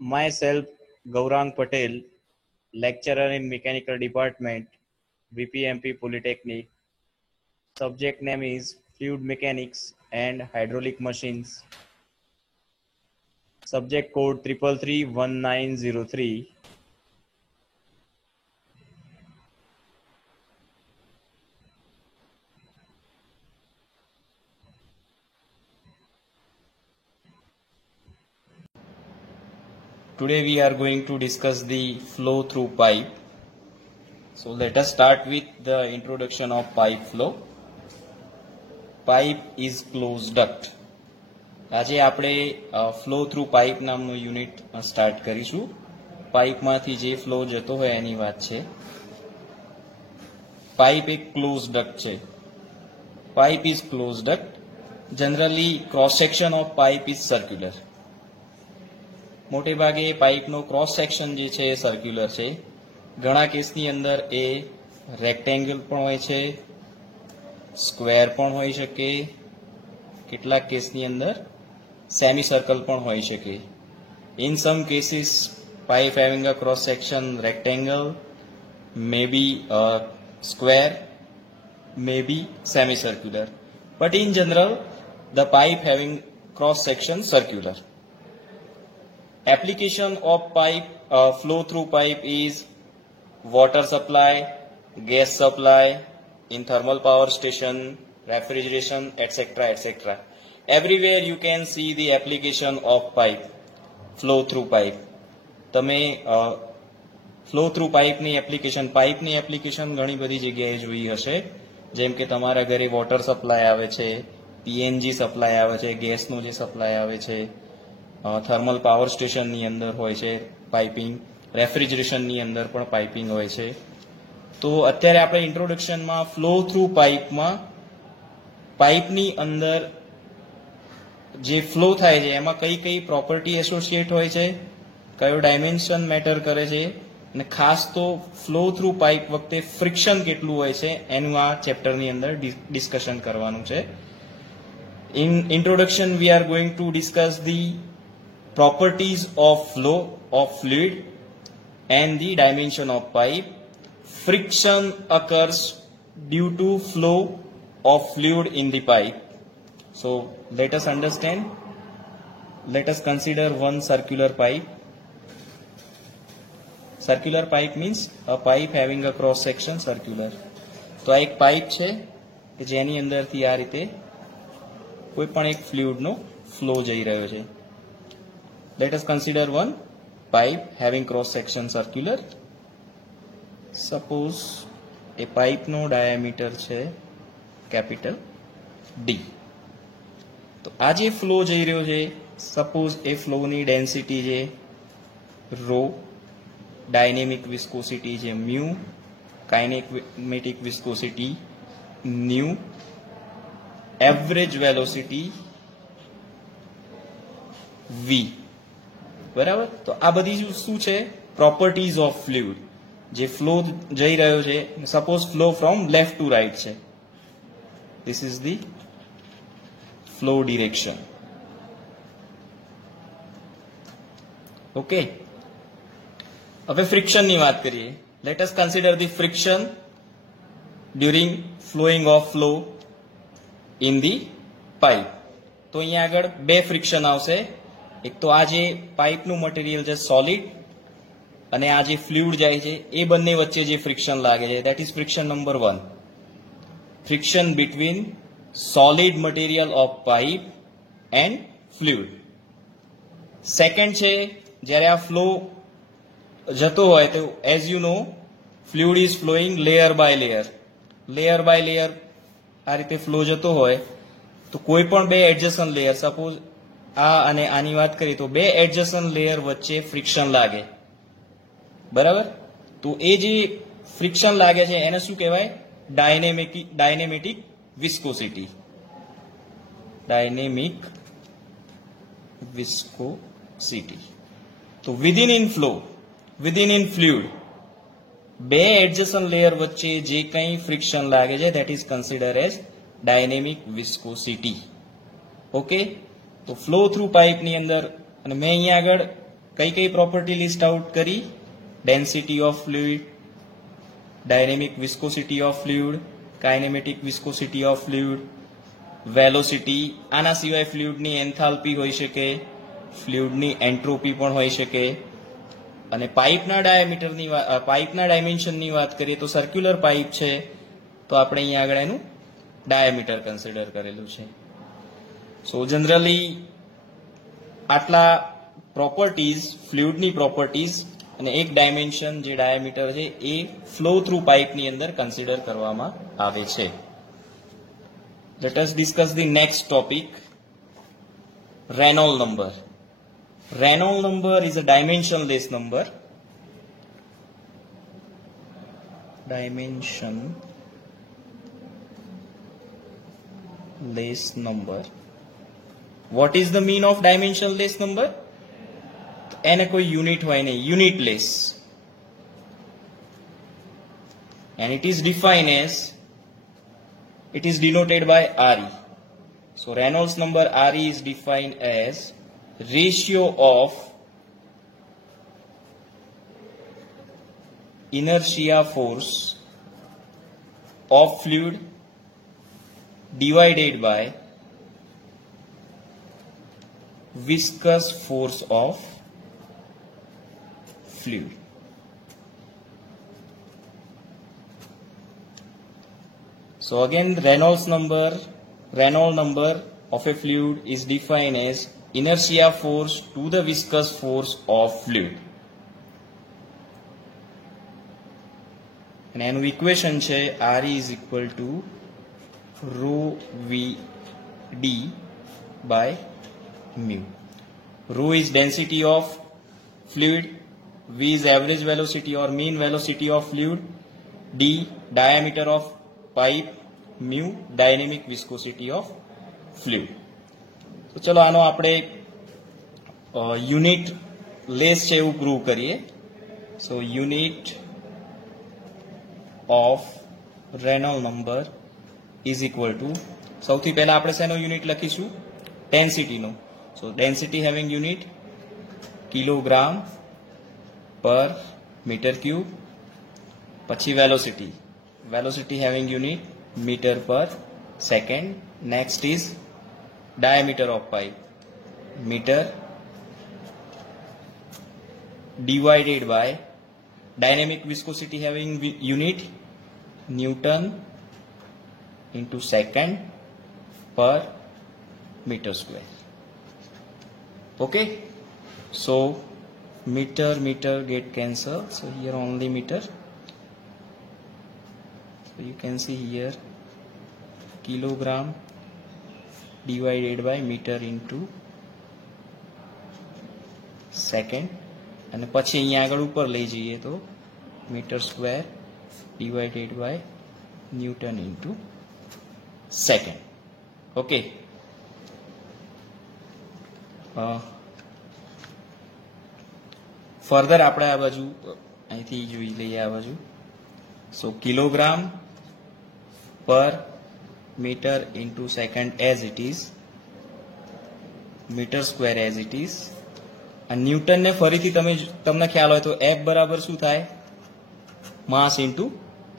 Myself, Gaurang Patel, lecturer in Mechanical Department, VPMP Polytechnic. Subject name is Fluid Mechanics and Hydraulic Machines. Subject code 3331903. Today we are going to discuss the flow through pipe. So let us start with the introduction of pipe flow. Pipe is closed duct. આજે આપણે flow through pipe નામનું unit start કરીશું. પાઇપમાંથી જે flow જતો હોય એની વાત છે. Pipe એક ક્લોઝ ડક્ટ છે. Pipe is close duct. Generally cross section of pipe is circular. મોટે ભાગે પાઇપનો ક્રોસ સેક્શન જે છે એ સર્ક્યુલર છે. ઘણા કેસની અંદર એ રેક્ટેંગલ પણ હોય છે, સ્ક્વેર પણ હોઈ શકે, કેટલાક કેસની અંદર સેમી સર્કલ પણ હોઈ શકે. In some cases pipe having a cross section rectangle, may be square, may be semi circular, but in general the pipe having cross section circular. Application of pipe flow through pipe is water supply, gas supply, in thermal power station, refrigeration, etc., etc. Everywhere you can see the application of pipe, flow through pipe. તમે flow through pipe ની application ઘણી બધી જગ્યાએ જોઈ હશે. જેમ કે તમારા ઘરે વોટર સપ્લાય આવે છે, પીએનજી સપ્લાય આવે છે, ગેસનો જે સપ્લાય આવે છે, થર્મલ પાવર સ્ટેશનની અંદર હોય છે પાઇપિંગ, રેફ્રિજરેશનની અંદર પણ પાઇપિંગ હોય છે. તો અત્યારે આપણે ઇન્ટ્રોડક્શનમાં ફ્લો થ્રુ પાઇપમાં પાઇપની અંદર જે ફ્લો થાય છે એમાં કઈ કઈ પ્રોપર્ટી એસોસિએટ હોય છે, કયો ડાયમેન્શન મેટર કરે છે, અને ખાસ તો ફ્લો થ્રુ પાઇપ વખતે ફ્રિક્શન કેટલું હોય છે એનું આ ચેપ્ટરની અંદર ડિસ્કશન કરવાનું છે. In introduction we are going to discuss the properties of flow of fluid and the dimension of pipe. Friction occurs due to flow of fluid in the pipe. So let us understand. Let us consider one circular pipe. Circular pipe means a pipe having a cross section circular. તો આ એક pipe છે કે જેની અંદરથી આ રીતે કોઈ પણ એક ફ્લુઇડનો ફ્લો જઈ રહ્યો છે. Let us consider one pipe having cross section circular. Suppose a pipe no diameter છે capital D. તો આ જે ફ્લો જઈ રહ્યો છે, સપોઝ એ ફ્લોની ડેન્સિટી છે રો, ડાયનેમિક વિસ્કોસિટી છે mu, kinematic viscosity nu, average velocity V. બરાબર. તો આ બધી શું છે? Properties of fluid. જે ફ્લો જઈ રહ્યો છે, suppose flow from left to right છે, this is the flow direction. Okay. હવે ફ્રિક્શનની વાત કરીએ. Let us consider the friction during flowing of flow in the pipe. તો અહીંયા આગળ બે ફ્રિક્શન આવશે. એક તો આ જે પાઇપનું મટીરિયલ છે સોલિડ, અને આ જે ફ્લુઇડ જાય છે એ બંને વચ્ચે જે ફ્રિક્શન લાગે છે, that is friction number 1. Friction between solid material of pipe and fluid. Second છે જ્યારે આ ફ્લો જતો હોય તો as you know fluid is flowing layer by layer આ રીતે ફ્લો જતો હોય તો કોઈ પણ બે એડજસન્ટ લેયર, સપોઝ આ અને આની વાત કરીએ તો બે એડજસન્ટ લેયર વચ્ચે ફ્રિક્શન લાગે. બરાબર. તો એ જે ફ્રિક્શન લાગે છે એને શું કહેવાય? ડાયનેમેટિક વિસ્કોસિટી. Dynamic viscosity. તો વિધિન ઇન ફ્લુઇડ બે એડજસન્ટ લેયર વચ્ચે જે કંઈ ફ્રિક્શન લાગે છે that is consider as dynamic viscosity. Okay. તો ફ્લો થ્રુ પાઇપની અંદર, અને મેં અહીંયા આગળ કઈ પ્રોપર્ટી લિસ્ટ આઉટ કરી? Density of fluid, dynamic viscosity of fluid, kinematic viscosity of fluid, velocity. આના સિવાય ફ્લુઇડની એન્થાલ્પી હોઈ શકે, ફ્લુઇડની એન્ટ્રોપી પણ હોઈ શકે. અને પાઇપના ડાયમેન્શનની વાત કરીએ તો સર્ક્યુલર પાઇપ છે તો આપણે અહીંયા આગળ એનું ડાયામીટર કન્સિડર કરેલું છે. સો જનરલી આટલા પ્રોપર્ટીઝ, ફ્લુઇડની પ્રોપર્ટીઝ અને એક ડાયમેન્શન જે ડાયામીટર છે એ ફ્લો થ્રુ પાઇપની અંદર કન્સિડર કરવામાં આવે છે. Let us discuss the next topic, Reynold number. Reynolds number is a dimensionless number. Dimensionless number. What is the mean of dimensionless number? એને કોઈ યુનિટ હોય નહીં, unitless. And it is defined as, it is denoted by RE. So Reynolds number RE is defined as ratio of inertia force of fluid divided by viscous force of fluid. So again, Reynolds number of a fluid is defined as inertia force to the viscous force of fluid. And એનું equation છે RE is equal to rho VD by mu. Rho is density of fluid, V is average velocity or mean velocity of fluid, D diameter of pipe, mu dynamic viscosity of fluid. તો ચલો આનો આપણે unit less છે એવું prove કરીએ. So unit of Reynold number is equal to, સૌથી પહેલા આપણે શેનો યુનિટ લખીશું? ડેન્સિટીનો. So density having unit kilogram per metre cube. પછી velocity having unit metre per second. Next is diameter of pipe, meter, divided by dynamic viscosity having unit Newton into second per meter square. Okay, so meter get cancelled, so here only meter. So you can see here kilogram divided by meter into second. અને પછી અહીંયા આગળ ઉપર લઈ જઈએ તો metre square divided by newton into second. Okay, further આપણે આ બાજુ અહીંથી જોઈ લઈએ આ બાજુ. સો કિલોગ્રામ પર meter into second as it is, meter square as it is. અને ન્યૂટન ને ફરીથી તમને ખ્યાલ હોય તો F બરાબર શું થાય? Mass into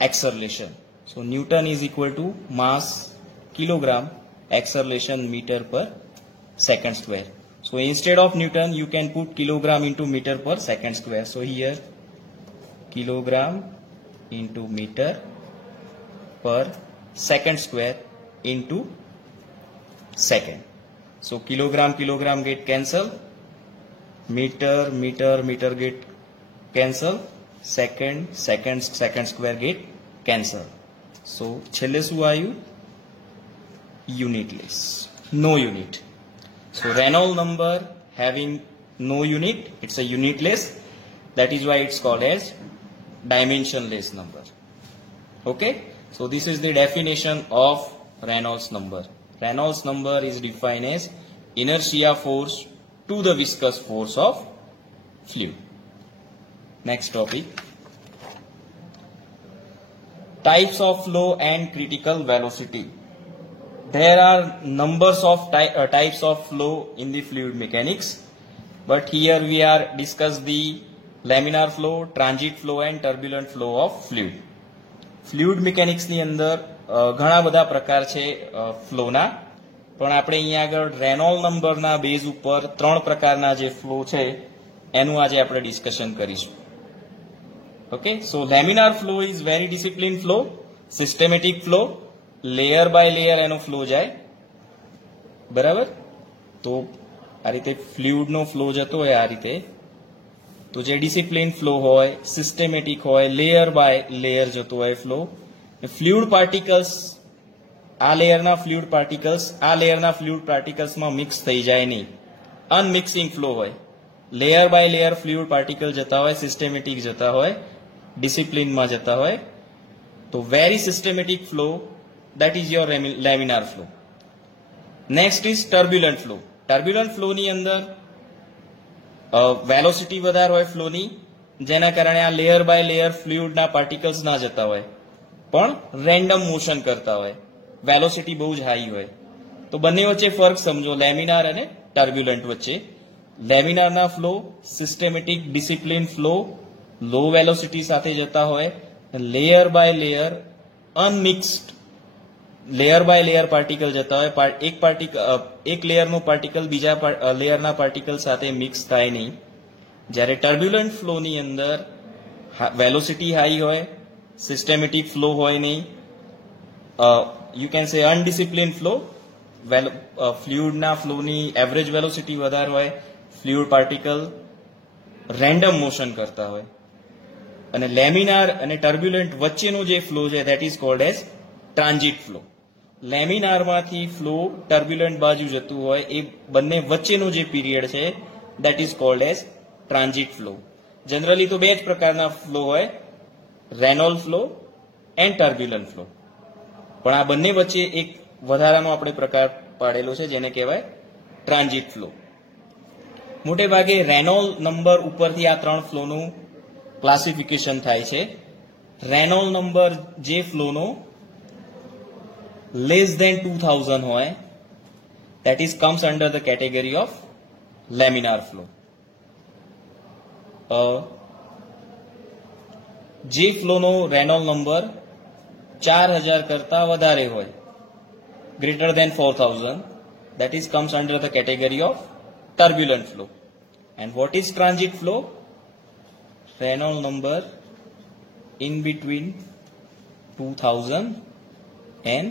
acceleration. So Newton is equal to mass kilogram, acceleration metre per second square. So instead of Newton you can put kilogram into meter per second square. So here kilogram into meter per second square into second. So kilogram get cancel, meter get cancel, second square get cancel. So છેલ્લે શું આવ્યું? Unitless, no unit. So Reynolds number having no unit, it's a unitless. That is why it's called as dimensionless number. Okay, so this is the definition of Reynolds number. Reynolds number is defined as inertia force to the viscous force of fluid. Next topic, types of flow and critical velocity. There are numbers of types of flow in the fluid mechanics. but here we are discuss the laminar flow, transit flow and turbulent flow of fluid. Fluid mechanics ની અંદર ઘણા બધા પ્રકાર છે ફ્લોના, પણ આપણે અહીંયા આગળ રેનોલ નંબરના બેઝ ઉપર 3 પ્રકારના જે ફ્લો છે એનું આજે આપણે ડિસ્કશન કરીશું. Okay, so laminar flow is very discipline flow, systematic flow, layer by layer એનો ફ્લો જાય, બરાબર. તો આ રીતે ફ્લુઇડનો ફ્લો જતો હોય આ રીતે, તો જે ડિસિપ્લિન ફ્લો હોય, સિસ્ટેમેટિક હોય, લેયર બાય લેયર જતો હોય ફ્લો. ફ્લુઇડ પાર્ટિકલ્સ આ લેયરના ફ્લુઇડ પાર્ટિકલ્સ આ લેયરના ફ્લુઇડ પાર્ટિકલ્સમાં મિક્સ થઈ જાય નહીં, અનમિક્સિંગ ફ્લો હોય. Layer by layer fluid particle જતા હોય, સિસ્ટેમેટિક જતા હોય, ડિસિપ્લિનમાં જતા હોય. તો very systematic flow, that is your laminar flow. Next is turbulent flow. Turbulent flow ની અંદર વેલોસિટી વધારે હોય ફ્લોની, જેના કારણે આ લેયર બાય લેયર ફ્લુઇડના પાર્ટિકલ્સ ના જતા હોય, પણ રેન્ડમ મોશન કરતા હોય, વેલોસિટી બહુ જ હાઈ હોય. તો બંને વચ્ચે ફરક સમજો, લેમિનાર અને ટર્બ્યુલન્ટ વચ્ચે. લેમિનારના flow systematic discipline flow, low velocity સાથે જતા હોય, layer by layer unmixed layer by layer particle જતા હોય. એક લેયરનું પાર્ટિકલ બીજા લેયરના પાર્ટિકલ સાથે મિક્સ થાય નહીં. જ્યારે ટર્બ્યુલન્ટ ફ્લોની અંદર વેલોસિટી હાઈ હોય, સિસ્ટેમેટિક ફ્લો હોય નહીં, you can say undiscipline flow. ફ્લુઇડના ફ્લોની એવરેજ વેલોસિટી વધારે હોય, ફ્લુઇડ પાર્ટિકલ રેન્ડમ મોશન કરતા હોય. અને લેમિનાર અને ટર્બ્યુલન્ટ વચ્ચેનો જે ફ્લો છે that is called as transit flow. લેમિનારમાંથી ફ્લો ટર્બ્યુલન્ટ બાજુ જતું હોય, એ બંને વચ્ચેનો જે પીરિયડ છે that is called as transit flow. Generally તો બે જ પ્રકારના ફ્લો હોય, Reynold flow and turbulent flow. પણ આ બંને વચ્ચે એક વધારાનો આપણે પ્રકાર પાડેલો છે જેને કહેવાય ટ્રાન્ઝિટ ફ્લો. મોટે ભાગે રેનોલ નંબર ઉપરથી આ 3 ફ્લોનું ક્લાસિફિકેશન થાય છે. રેનોલ નંબર જે ફ્લોનો less than 2000 હોય, that is comes under the category of laminar flow. જે ફ્લોનો રેનોલ નંબર 4000 કરતા વધારે હોય, greater than 4000, that is comes under the category of turbulent flow. And what is transit flow? Reynolds number in between 2000 and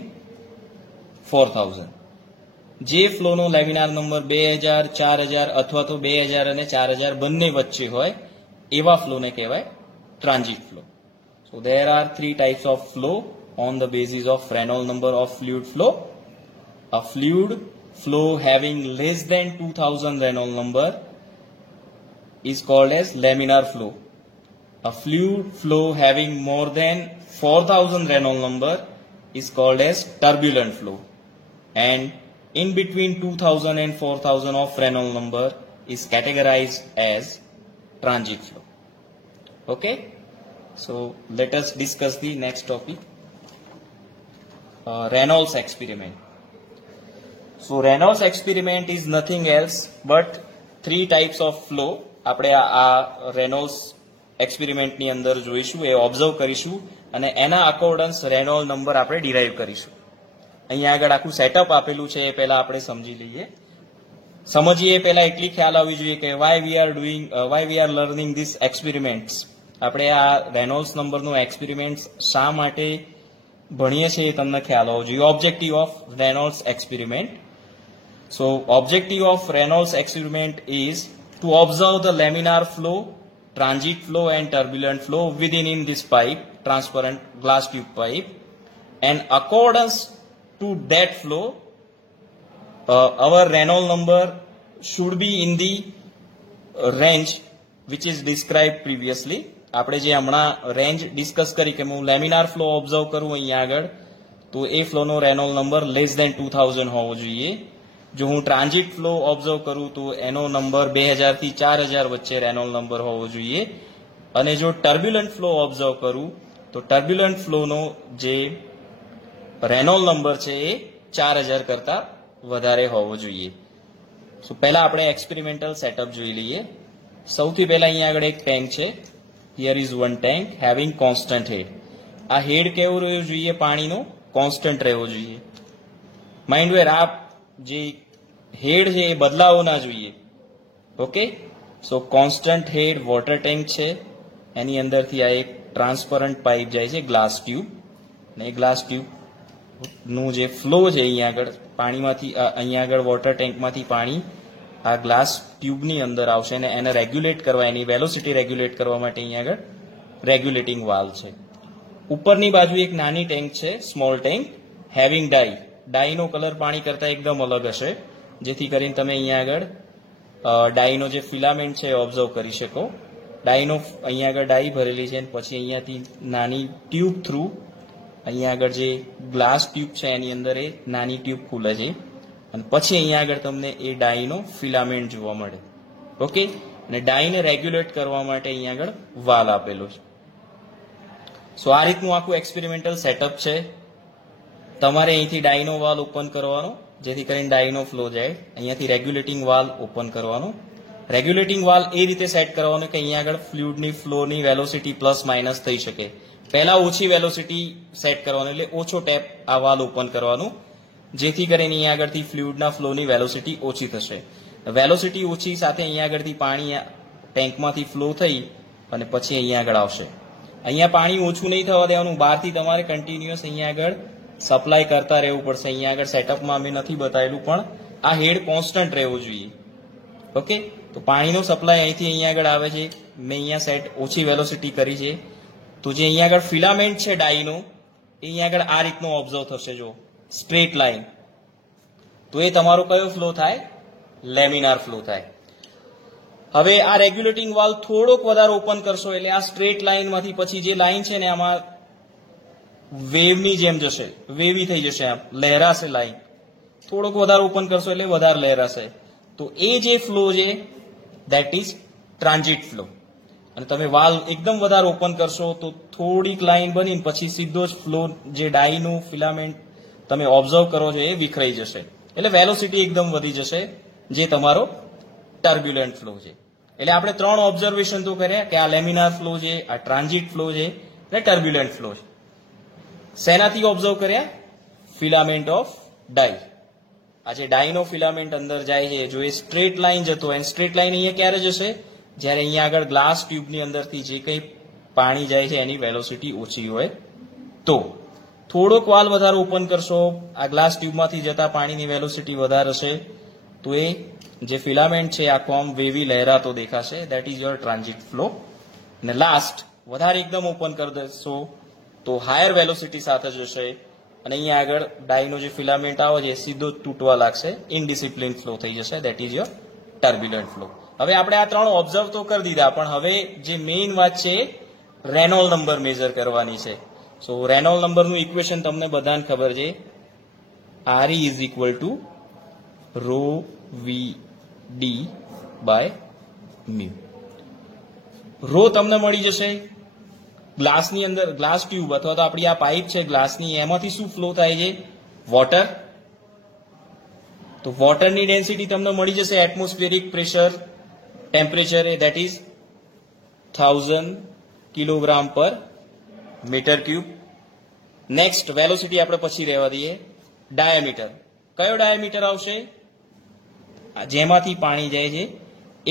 4000. જે ફ્લોનો laminar number 2000, 4000 અથવા તો 2000 અને 4000 બંને વચ્ચે હોય એવા ફ્લોને કહેવાય transit flow. So there are 3 types of flow on the basis of Reynolds number of fluid flow. A fluid flow having less than 2000 Reynolds number is called as laminar flow. A fluid flow having more than 4000 Reynolds number is called as turbulent flow. And in between 2000 and 4000 of Reynolds number is categorized as transit flow. Okay, so let us discuss the next topic, Reynolds experiment. So Reynolds experiment is nothing else but 3 types of flow. આપણે આ Reynolds એક્સપેરિમેન્ટની અંદર જોઈશું, એ observe કરીશું અને એના accordance રેનોલ્ડ number આપણે derive કરીશું. અહીંયા આગળ આખું સેટઅપ આપેલું છે, એ પહેલા આપણે સમજીએ પહેલા એટલી ખ્યાલ આવવી જોઈએ કે why we are learning this experiments. આપણે આ રેનોલ્ડ્સ નંબરનો એક્સપેરિમેન્ટ શા માટે ભણીએ છીએ એ તમને ખ્યાલ હોવો જોઈએ. Objective of Reynolds experiment. So objective of Reynolds experiment is to observe the laminar flow, transit flow and turbulent flow within this pipe, transparent glass tube pipe, and accordance to that flow, our Reynolds number should be in the range which is described previously. આપણે જે હમણાં range discuss કરી કે હું laminar flow observe કરું અહીંયા આગળ, તો એ ફ્લોનો રેનોલ્ડ નંબર લેસ દેન 2000 હોવો જોઈએ. જો હું ટ્રાન્ઝિટ ફ્લો ઓબ્ઝર્વ કરું તો એનો નંબર 2000 થી 4000 વચ્ચે રેનોલ્ડ નંબર હોવો જોઈએ. અને જો ટર્બ્યુલન્ટ ફ્લો ઓબ્ઝર્વ કરું તો ટર્બ્યુલન્ટ ફ્લોનો જે રેનોલ્ડ નંબર છે એ 4000 કરતા વધારે હોવો જોઈએ. સો પહેલા આપણે એક્સપેરિમેન્ટલ સેટઅપ જોઈ લઈએ. સૌથી પહેલા અહીંયા આગળ એક ટેન્ક છે. Here is one tank having constant head. આ હેડ કેવો રહેવો જોઈએ? પાણીનો કોન્સ્ટન્ટ રહેવો જોઈએ. માઇન્ડ વેર આ જે હેડ છે એ બદલાવો ના જોઈએ. ઓકે, સો કોન્સ્ટન્ટ હેડ વોટર ટેન્ક છે. એની અંદરથી આ એક ટ્રાન્સપરન્ટ પાઇપ જાય છે, ગ્લાસ ટ્યુબ, ને ગ્લાસ ટ્યુબ નું જે ફ્લો છે અહીંયા આગળ પાણીમાંથી અહીંયા આગળ વોટર ટેન્કમાંથી પાણી આ ગ્લાસ ટ્યુબની અંદર આવશે અને એને રેગ્યુલેટ કરવા, એની વેલોસિટી રેગ્યુલેટ કરવા માટે અહીંયા આગળ રેગ્યુલેટિંગ વાલ્વ છે. ઉપરની બાજુ એક નાની ટેન્ક છે, સ્મોલ ટેન્ક હેવિંગ ડાઈ. ડાઈનો કલર પાણી કરતાં એકદમ અલગ હશે, જેથી કરીને તમે અહીંયા આગળ ડાઈનો જે ફિલામેન્ટ છે એ ઓબ્ઝર્વ કરી શકો. ડાઈનો અહીંયા આગળ ડાઈ ભરેલી છે, પછી અહીંયાથી નાની ટ્યુબ થ્રુ અહીંયા આગળ જે ગ્લાસ ટ્યુબ છે એની અંદર એ નાની ટ્યુબ ખુલે છે અને પછી અહીંયા આગળ તમને એ ડાઈનો ફિલામેન્ટ જોવા મળે. ઓકે, અને ડાઈને રેગ્યુલેટ કરવા માટે અહીંયા આગળ વાલ આપેલો છે. સો આ રીતનું આખું એક્સપેરિમેન્ટલ સેટઅપ છે. તમારે અહીંથી ડાઈનો વાલ ઓપન કરવાનો, જેથી કરીને ડાઈનો ફ્લો જાય. અહીંયાથી રેગ્યુલેટિંગ વાલ ઓપન કરવાનો. રેગ્યુલેટિંગ વાલ એ રીતે સેટ કરવાનો કે અહીંયા આગળ ફ્લુઇડની ફ્લોની વેલોસિટી પ્લસ માઇનસ થઈ શકે. પહેલા ઓછી વેલોસિટી સેટ કરવાનું, એટલે ઓછો ટેપ આ વાલ ઓપન કરવાનું, જેથી કરીને અહીંયા આગળથી ફ્લુઇડના ફ્લોની વેલોસિટી ઓછી થશે. વેલોસિટી ઓછી સાથે અહીંયા આગળથી પાણી ટેન્કમાંથી ફ્લો થઈ અને પછી અહીંયા આગળ આવશે. અહીંયા પાણી ઓછું નહીં થવા દેવાનું, બહારથી તમારે કન્ટિન્યુઅસ અહીંયા આગળ સપ્લાય કરતા રહેવું પડશે. અહીંયા આગળ સેટઅપમાં અમે નથી બતાવેલું, પણ આ હેડ કોન્સ્ટન્ટ રહેવું જોઈએ. ઓકે, તો પાણીનો સપ્લાય અહીંથી અહીંયા આગળ આવે છે. મેં અહીંયા સેટ ઓછી વેલોસિટી કરી છે. તો જે અહીંયા આગળ ફિલામેન્ટ છે ડાઈનો, એ અહીંયા આગળ આ રીતનો ઓબ્ઝર્વ થશે. જો સ્ટ્રેટ લાઇન, તો એ તમારો કયો ફ્લો થાય? લેમિનાર ફ્લો થાય. હવે આ રેગ્યુલેટિંગ વાલ્વ થોડોક વધારે ઓપન કરશો એટલે આ સ્ટ્રેટ લાઇનમાંથી પછી જે લાઇન છે ને આમાં વેવની જેમ જશે, વેવી થઈ જશે, આમ લહેરાશે લાઇન. થોડોક વધારે ઓપન કરશો એટલે વધારે લહેરાશે. તો એ જે ફ્લો છે દેટ ઇઝ ટ્રાન્ઝિટ ફ્લો. અને તમે વાલ્વ એકદમ વધારે ઓપન કરશો તો થોડીક લાઇન બનીને પછી સીધો જ ફ્લો જે ડાઈનું ફિલામેન્ટ તમે ઓબ્ઝર્વ કરો છો એ વિખરાઈ જશે. એટલે વેલોસિટી એકદમ વધી જશે, જે તમારો ટર્બ્યુલન્ટ ફ્લો છે. એટલે આપણે 3 ઓબ્ઝર્વેશન તો કર્યા કે આ લેમિનાર ફ્લો છે, આ ટ્રાન્ઝિટ ફ્લો છે અને ટર્બ્યુલન્ટ ફ્લો છે. શેનાથી ઓબ્ઝર્વ કર્યા? ફિલામેન્ટ ઓફ ડાઈ. આ જે ડાઈનો ફિલામેન્ટ અંદર જાય છે, જો એ સ્ટ્રેટ લાઇન જતો હોય, સ્ટ્રેટ લાઇન અહીંયા ક્યારે જશે? જ્યારે અહીંયા આગળ ગ્લાસ ટ્યુબની અંદરથી જે કંઈ પાણી જાય છે એની વેલોસિટી ઓછી હોય. તો થોડોક વાલ વધારે ઓપન કરશો, આ ગ્લાસ ટ્યુબમાંથી જતા પાણીની વેલોસિટી વધારે હશે, તો એ જે ફિલામેન્ટ છે આખો આમ વેવી લહેરાતો દેખાશે. That is your transit flow. અને લાસ્ટ વધારે એકદમ ઓપન કરી દેશો તો હાયર વેલોસિટી સાથે જશે અને અહીંયા આગળ ડાઈનો જે ફિલામેન્ટ આવે છે સીધો તૂટવા લાગશે, ઇનડિસિપ્લિન ફ્લો થઈ જશે. That is your turbulent flow. હવે આપણે આ 3 ઓબ્ઝર્વ તો કરી દીધા, પણ હવે જે મેઇન વાત છે રેનોલ નંબર મેઝર કરવાની છે. સો રેનોલ નંબરનું ઇક્વેશન તમને બધાને ખબર છે. RE is equal to rho V D by mu. Rho તમને મળી જશે ગ્લાસની અંદર, ગ્લાસ ટ્યુબ અથવા તો આપણી આ પાઇપ છે ગ્લાસની, એમાંથી શું ફ્લો થાય છે? વોટર. તો વોટરની ડેન્સિટી તમને મળી જશે atmospheric pressure temperature, that is 1000 kilogram per metre cube. Next velocity આપણે પછી રહેવા દઈએ. ડાયામીટર. કયો ડાયામીટર આવશે? જેમાંથી પાણી જાય છે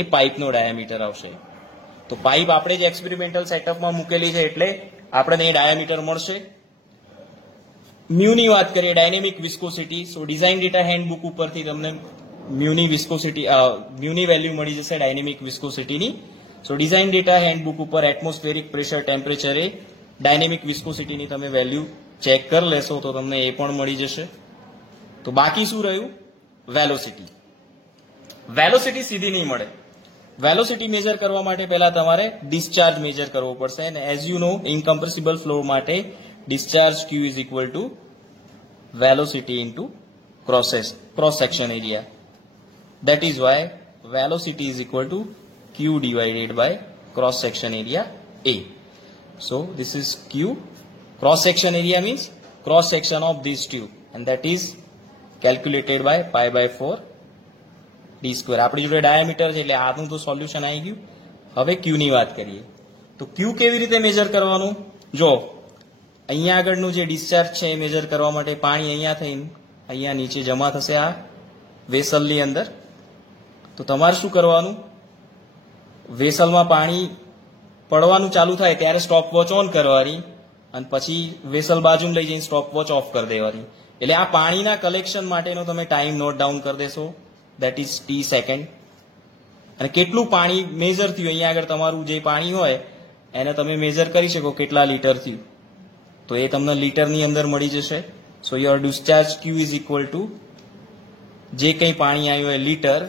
એ પાઇપનો ડાયામીટર આવશે. તો પાઇપ આપણે જે એક્સપેરિમેન્ટલ સેટઅપમાં મૂકેલી છે એટલે આપણને એ ડાયામીટર મળશે. મ્યુની વાત કરીએ, ડાયનેમિક વિસ્કોસિટી. સો ડિઝાઇન ડેટા હેન્ડબુક ઉપરથી તમને મ્યુની વિસ્કોસિટી, મ્યુની વેલ્યુ મળી જશે ડાયનેમિક વિસ્કોસિટીની. સો ડિઝાઇન ડેટા હેન્ડબુક ઉપર એટમોસ્ફિયરિક પ્રેશર ટેમ્પરેચરે ડાયનેમિક વિસ્કોસિટીની તમે વેલ્યુ ચેક કરી લેશો તો તમને એ પણ મળી જશે. તો બાકી શું રહ્યું? વેલોસિટી. વેલોસિટી સીધી નહીં મળે. વેલોસિટી મેજર કરવા માટે પહેલા તમારે ડિસ્ચાર્જ મેજર કરવો પડશે. અને એઝ યુ નો ઇનકમ્પ્રેસિબલ ફ્લો માટે discharge Q is equal to velocity into cross section area. That is why velocity is equal to Q divided by cross section area A. So this is Q. Cross section area means cross section of this tube, and that is calculated by pi by 4 D square. આપણી જોડે diameter છે એટલે આનું તો solution આવી ગયું. હવે ક્યુ ની વાત કરીએ તો ક્યુ કેવી રીતે મેજર કરવાનું? જો અહીંયા આગળનું જે ડિસ્ચાર્જ છે એ મેજર કરવા માટે પાણી અહીંયા થઈને અહીંયા નીચે જમા થશે આ વેસલની અંદર. તો તમારે શું કરવાનું, વેસલમાં પાણી પડવાનું ચાલુ થાય ત્યારે સ્ટોપ વોચ ઓન કરવાની અને પછી વેસલ બાજુ લઈ જઈને સ્ટોપ વોચ ઓફ કરી દેવાની. એટલે આ પાણીના કલેક્શન માટેનો તમે ટાઈમ નોટ ડાઉન કરી દેશો, દેટ ઇઝ ટી સેકન્ડ. અને કેટલું પાણી મેજર થયું અહીંયા આગળ તમારું જે પાણી હોય એને તમે મેજર કરી શકો કેટલા લીટર થયું, તો એ તમને લીટરની અંદર મળી જશે. So your discharge Q is equal to જે કંઈ પાણી આવ્યું હોય litre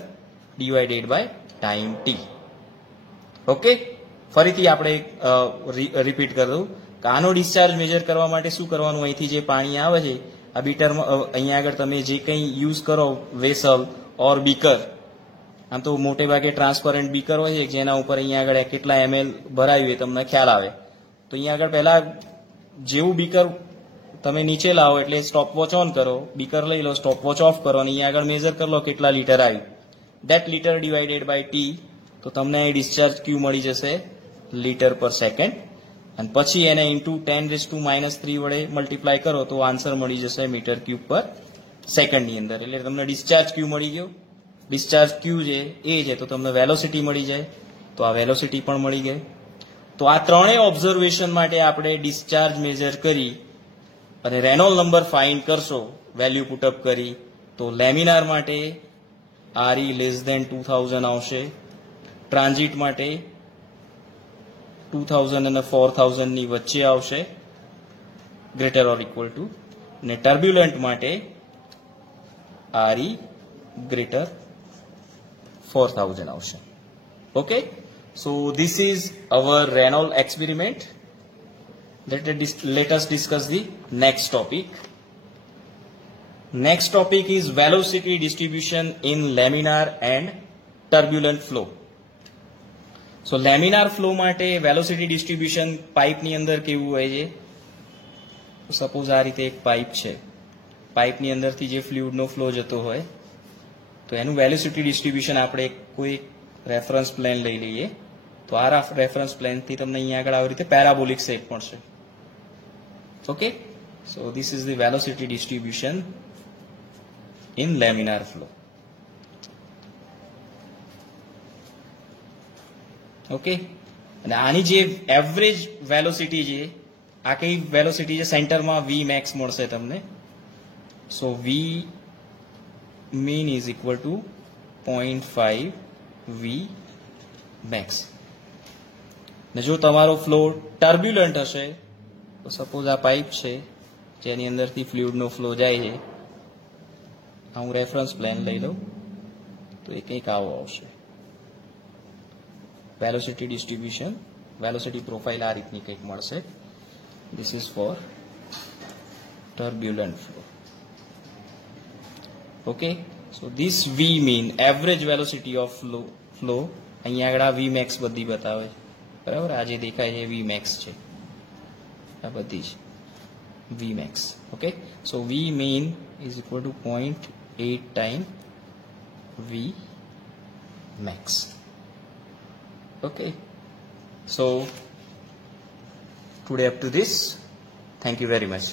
divided by time T. Okay, ફરીથી આપણે રિપીટ કરી દઉં કે આનો ડિસ્ચાર્જ મેજર કરવા માટે શું કરવાનું, અહીંથી જે પાણી આવે છે આ બીટરમાં અહીંયા આગળ તમે જે કંઈ યુઝ કરો વેસલ ઓર બીકર, આમ તો મોટે ભાગે ટ્રાન્સપરન્ટ બીકર હોય છે જેના ઉપર અહીંયા આગળ કેટલા ml ભરાયું એ તમને ખ્યાલ આવે. તો અહીંયા આગળ પહેલા જેવું બીકર તમે નીચે લાવો એટલે સ્ટોપ વોચ ઓન કરો, બીકર લઈ લો, સ્ટોપ વોચ ઓફ કરો અને અહીંયા આગળ મેજર કરી લો કેટલા લીટર આવ્યું, that litre divided by T. તો તમને એ ડિસ્ચાર્જ ક્યુ મળી જશે લીટર પર સેકન્ડ. અને પછી એને ઇન્ટુ 10⁻³ વડે મલ્ટીપ્લાય કરો તો આન્સર મળી જશે મીટર ક્યુબ પર સેકન્ડની અંદર. એટલે તમને ડિસ્ચાર્જ ક્યુ મળી ગયો. ડિસ્ચાર્જ ક્યુ છે એ છે તો તમને વેલોસિટી મળી જાય, તો આ વેલોસિટી પણ મળી ગઈ. તો આ ત્રણેય ઓબ્ઝર્વેશન માટે આપણે ડિસ્ચાર્જ મેજર કરી અને રેનોલ નંબર ફાઇન્ડ કરશો વેલ્યુ પુટઅપ કરી, તો લેમિનાર માટે RE <2000 આવશે, ટ્રાન્ઝિટ માટે 2000 અને 4000 ની વચ્ચે આવશે ગ્રેટર ઓર ઇક્વલ ટુ, અને ટર્બ્યુલન્ટ માટે RE greater 4000 આવશે. Okay, so this is our Reynolds experiment. Let us discuss the next topic. Next topic is velocity distribution in laminar and turbulent flow. So laminar flow માટે velocity distribution pipe ની અંદર કેવું હોય છે, suppose આ રીતે એક પાઇપ છે, પાઇપની અંદરથી જે ફ્લુઇડનો ફ્લો જતો હોય તો એનું વેલોસિટી ડિસ્ટ્રીબ્યુશન આપણે કોઈ રેફરન્સ પ્લેન લઈ લઈએ. તો આ રેફરન્સ પ્લેનથી તમને અહીંયા આગળ આવી રીતે પેરાબોલિક શેપ મળશે. Okay, so this is the velocity distribution in laminar flow. Okay, અને આની જે એવરેજ વેલોસિટી છે, આ કઈ વેલોસિટી છે, સેન્ટરમાં વી મેક્સ મળશે તમને. સો વી mean is equal to 0.5 v max. ને જો તમારો ફ્લો ટર્બ્યુલન્ટ હશે તો સપોઝ આ પાઇપ છે જેની અંદરથી ફ્લુઇડનો ફ્લો જાય છે, હું રેફરન્સ પ્લેન લઈ લઉં તો એ કંઈક આવો આવશે. વેલોસિટી ડિસ્ટ્રીબ્યુશન, વેલોસિટી પ્રોફાઇલ આ રીતની કંઈક મળશે. This is four turbulent flow. Okay, so this V mean average velocity of flow અહીંયા આગળ આ V max બધી બતાવે છે, બરાબર. આ જે દેખાય છે V max છે, આ બધી જ V max. Okay, so V mean is equal to 0.8 times V max. Okay, so today up to this. Thank you very much.